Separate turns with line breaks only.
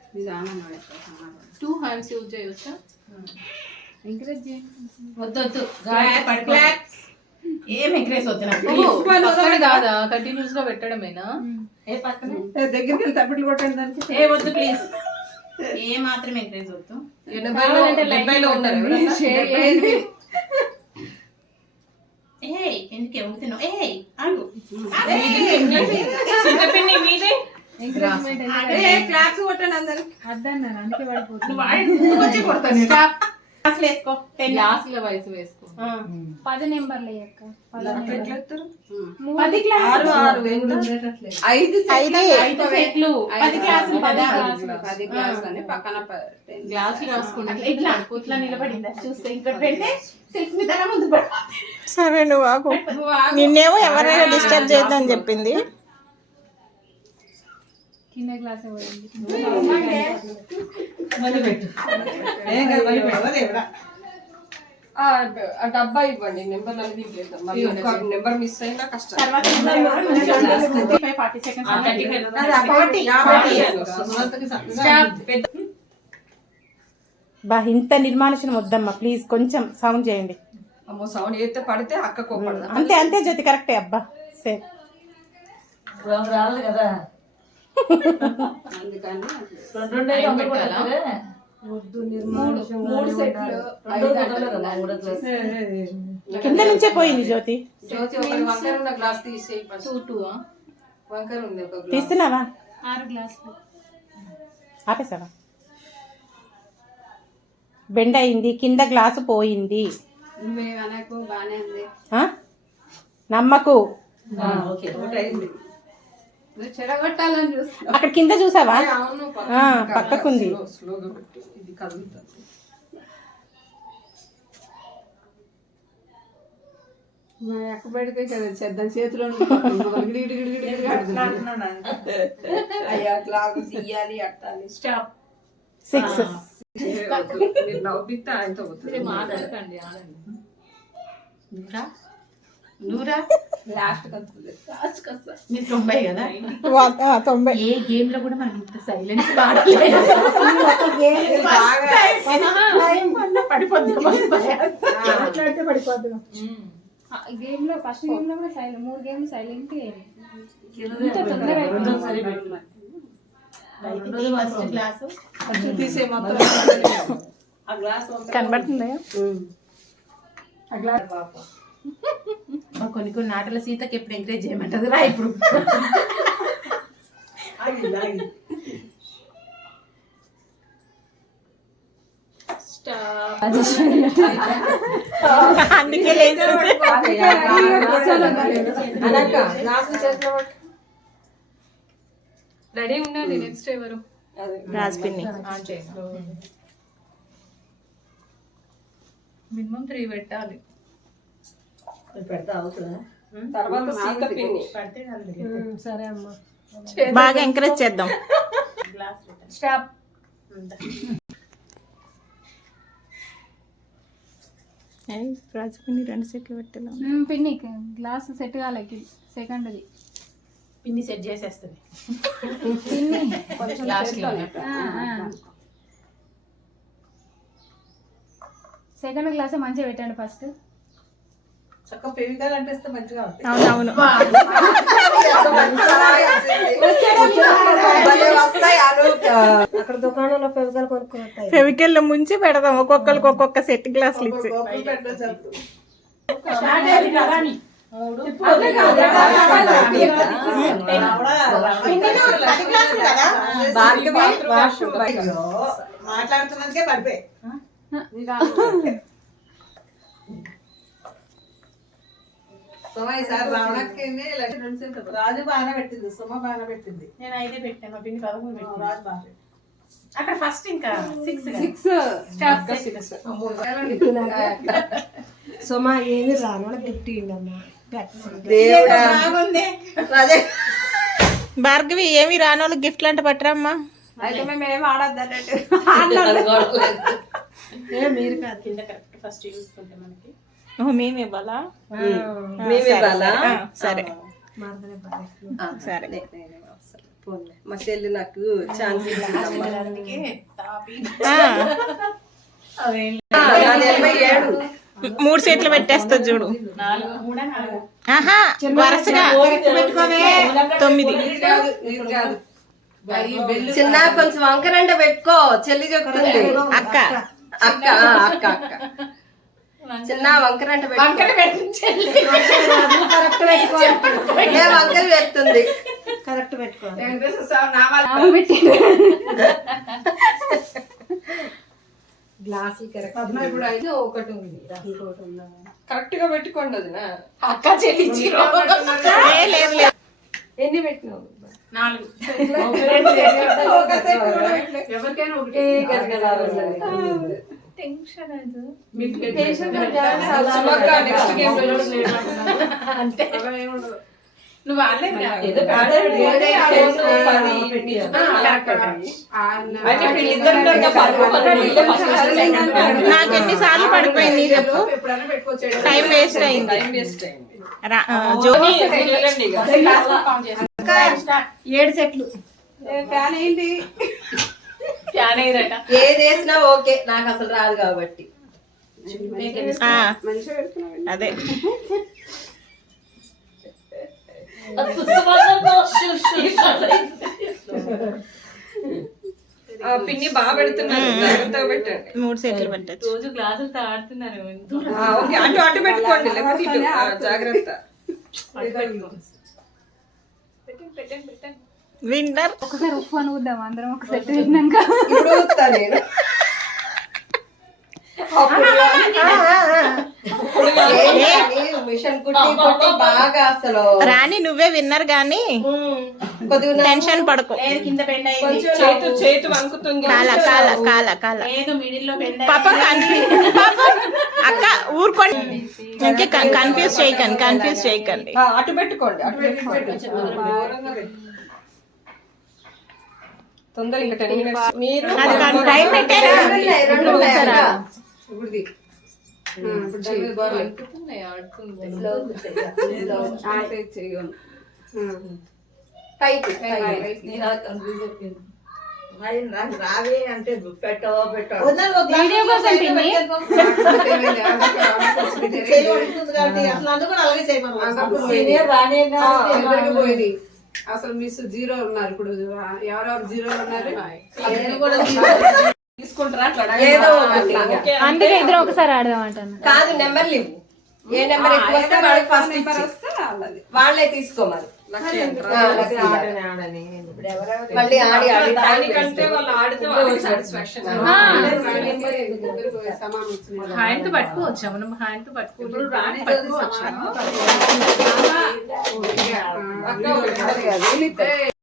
Two hands use చేయొచ్చా? Encourage చేయండి.
వద్దు ఏం ఎంకరేజ్ వద్దు
కాదా, కంటిన్యూస్ గా పెట్టడమేనా?
ఏ పక్కన
దగ్గరికి వెళ్ళి తప్పిట్లు కొట్టండి దానికి.
ఏ వద్దు ప్లీజ్, ఏ మాత్రం ఎంకరేజ్ వద్దు.
70లో ఉన్నారు
ఎందుకే ఊగుతున్నావు? ఆగు
క్లాప్స్ కొట్టండి అందరు.
అద్దన్నారు అందుకే పడిపోతుంది.
వేసుకో, 10
గ్లాసుల వయసు వేసుకో.
10 నెంబర్లు అయ్యాక
10 క్లాసులు
5 క్లాసులు
5
సెట్లు 10 క్లాసులు
10 క్లాసులు పక్కన
గ్లాసులు రాసుకుంటే
ఇట్లా నిలబడిందా చూస్తే ఇంకోటి పెడితే సిక్స్ మీద ముందు పడు.
సరే నువ్వు ఆకు. నిన్నేమో ఎవరైనా డిస్టర్బ్ చేయొద్దని చెప్పింది.
కింద క్లాస్ పోయింది.
ఆ డబ్బా ఇవ్వండి. నెంబర్ అనేది నెంబర్ మిస్ అయినా కష్టం.
బా ఇంత నిర్మానుషం వద్దమ్మా ప్లీజ్, కొంచెం సౌండ్ చేయండి.
అమ్మో సౌండ్ అయితే పడితే అక్క కోపడదు.
అంతే అంతే జ్యోతి, కరెక్టే. అబ్బా సేమ్
రావాలి కదా,
కింద నుంచే పోయింది జ్యోతి.
గ్లాస్ తీసేయి. వంకర ఉంది ఒక గ్లాస్.
తీస్తున్నావా?
6 గ్లాసులు
ఆపేసావా? బెండ్ అయింది, కింద గ్లాసు పోయింది. నమ్మకు.
చెడగొట్టాలని చూస్తా.
అక్కడ కింద చూసావా? పక్కకుంది.
ఇది కదులుతుంది. మా అక్క బయటకు చేద్దాం చేతిలో అయ్యా క్లాస్ తీయాలి అట్టాలి.
స్టాప్
6
మీరు నవ్వితే ఆయనతో
మాట్లాడకండి, ఆడండి.
నూరా
లాస్ట్
మీరు 90 కదా.
90.
ఏ గేమ్ లో కూడా మనం ఇంత సైలెన్స్ పడిపోద్ది.
మాట్లాడితే పడిపోద్దు.
గేమ్ లో ఫస్ట్ గేమ్ లో కూడా సైలెంట్, 3 గేమ్లు సైలెంట్. ఇంత తొందర
తీసే మొత్తం
కనబడుతుందా?
కొన్ని కొన్ని ఆటల సీతకి ఎప్పుడు ఎంకరేజ్ చేయమంటది రా. ఇప్పుడు
అందుకే లేదు.
రెడీ ఉండండి. నెక్స్ట్ ఎవరు?
రాజ్పిన్ని.
మినిమం 3 పెట్టాలి.
తర్వాత సీత పిన్ని.
సరే అమ్మా,
బాగా ఎంకరేజ్ చేద్దాం.
స్టాప్.
రాజ్పిన్ని 2 సెట్లు పెట్టాను.
పిన్ని గ్లాస్ సెట్ కాలేకి సెకండ్ది.
పిన్ని సెట్ చేసేస్తుంది.
పిన్ని సెకండ్ గ్లాస్ మంచిగా పెట్టండి ఫస్ట్.
చక్కగా పెవికాలు అంటేస్తే మంచిగా ఉంటుంది.
అవునవును.
అక్కడ దుకాణంలో పెవికాలు కొనుక్కుంటాయి.
ఫెవికల్ ముంచి పెడదాం ఒక్కొక్కరికి ఒక్కొక్క సెట్ గ్లాసులు ఇచ్చి.
మాట్లాడుతున్నందుకే పడిపోయి సార్ రావడానికి రాజు బాగానే పెట్టింది, సుమ బాగానే పెట్టింది.
నేను 5 పెట్టాను, మా పిన్ని 13 పెట్టాను. రాజు బాగా అక్కడ ఫస్ట్ ఇంకా 6
సుమ ఏమి రాను పెట్టిండమ్మా.
భార్గవి ఏమి రానోళ్ళు గిఫ్ట్లు అంటే పట్టరమ్మా.
అయితే మేము ఏమి ఆడద్దన్నట్టు
మీరు కాదు, కింద కరెక్ట్ ఫస్ట్ చూసుకుంటే మనకి.
మేము ఇవ్వాలా?
సరే
సరే.
మా చెల్లి నాకు ఛాన్స్
అందుకే తాపి.
ఆ,
నాది 87.
3 సీట్లు పెట్టేస్తా చూడు.
మూడా నాలుగా?
ఆహా వరుసగా 9.
చిన్న కొంచెం వంకరంట పెట్టుకో, చెల్లి చెప్తుంది.
అక్క
అక్క అక్క అక్క చిన్న వంకరంట
వంకర
పెట్టుకో.
పెట్టు చెల్లి.
ఏ వంకర పెడుతుంది.
వెంకటేశ్వర స్వామి నామాలు
కరెక్ట్ గా పెట్టుకోండి అది నా.
అక్క చెల్లి జీరో.
లేదు లేదు.
ఎన్ని పెట్టినావు?
4. ఎవరికైనా ఒకటి టెన్షన్ అది.
సుమక్క నెక్స్ట్ గేమ్ లో
అంతే. నువ్వు ఆడలేదు కదా?
ఏదో ఆడాడు. ఏదో ఆడేసి 10 అంటే వీళ్ళిద్దరు ఉన్నారు కదా, 10 వీళ్ళే first second.
నాకు ఎన్నిసార్లు పడిపోయింది చెప్పు.
ఎప్పుడైనా పెట్టుకోవచ్చు.
టైం వేస్ట్ అయింది.
టైం వేస్ట్ అయింది.
జోని
వెళ్ళండి ఇక.
స్టార్ట్.
7 సెట్లు.
ఫ్యాన్ అయింది. ఫ్యాన్ అయ్యారట.
ఏది వేసినా ఓకే, నాకు అసలు రాదు కాబట్టి.
ఆ, అదే
పిన్ని బాగా పెడుతున్నారు, జాగ్రత్తగా పెట్టండి.
3 సీట్లు పెట్టచ్చు.
రోజు క్లాసులతో ఆడుతున్నారు.
ఓకే, అటు అటు పెట్టుకోండి, లేకపోతే ఇటు. జాగ్రత్త.
విన్నర్
ఒకసారి ఉప్పు అనుకుందాం అందరం ఒక సెట్ పెట్టినాక.
ఇప్పుడు వస్తా నేను. మిషన్ కుట్టి కుట్టి బాగా అసలు
రాణి నువ్వే విన్నర్ గాని
కొద్దిగా
టెన్షన్ పడకు.
లేదు, కింద బెండ్ అయింది.
కొంచెం చేతు వంకుతుంది.
కాల కాల కాల కాల
లేదు, మిడిల్ లో బెండ్
పాప పాప అక్క ఊరుకోండి. ఇంకే కన్ఫ్యూజ్ చేయకండి.
అటు పెట్టుకోండి, అటు పెట్టుకోండి. తొందర ఇంకా 10 minutes. మీరు
అది టైం పెట్టారా?
రెండు ఉన్నాయి అక్క. టైట్
రావే అంటే పెట్టో
వీడియో కోసం పిన్ని.
పోయింది. అసలు మిస్ జీరో ఉన్నారు. ఇప్పుడు ఎవరెవరు జీరో ఉన్నారు? తీసుకుంటారా అట్లా?
ఏదో ఒకటి.
అందుకే ఇద్దరు ఒకసారి ఆడదాం అంటాను.
కాదు, నెంబర్లు ఇవ్వు. ఏ నెంబర్ ఎక్కువ వస్తే వాడికి ఫస్ట్
నెంబర్
ఇచ్చి
వస్తే వాళ్ళది.
వాళ్ళే తీసుకోమని. మళ్ళీ ఆడి ఆడి దానికంటే వాళ్ళు ఆడితే వాళ్ళకి సాటిస్ఫాక్షన్.
సమానం వచ్చింది.
హ్యాండ్ పట్టుకోవచ్చా మనం? హ్యాండ్ పట్టుకోవచ్చు. రాని పట్టుకోవచ్చు.
అక్క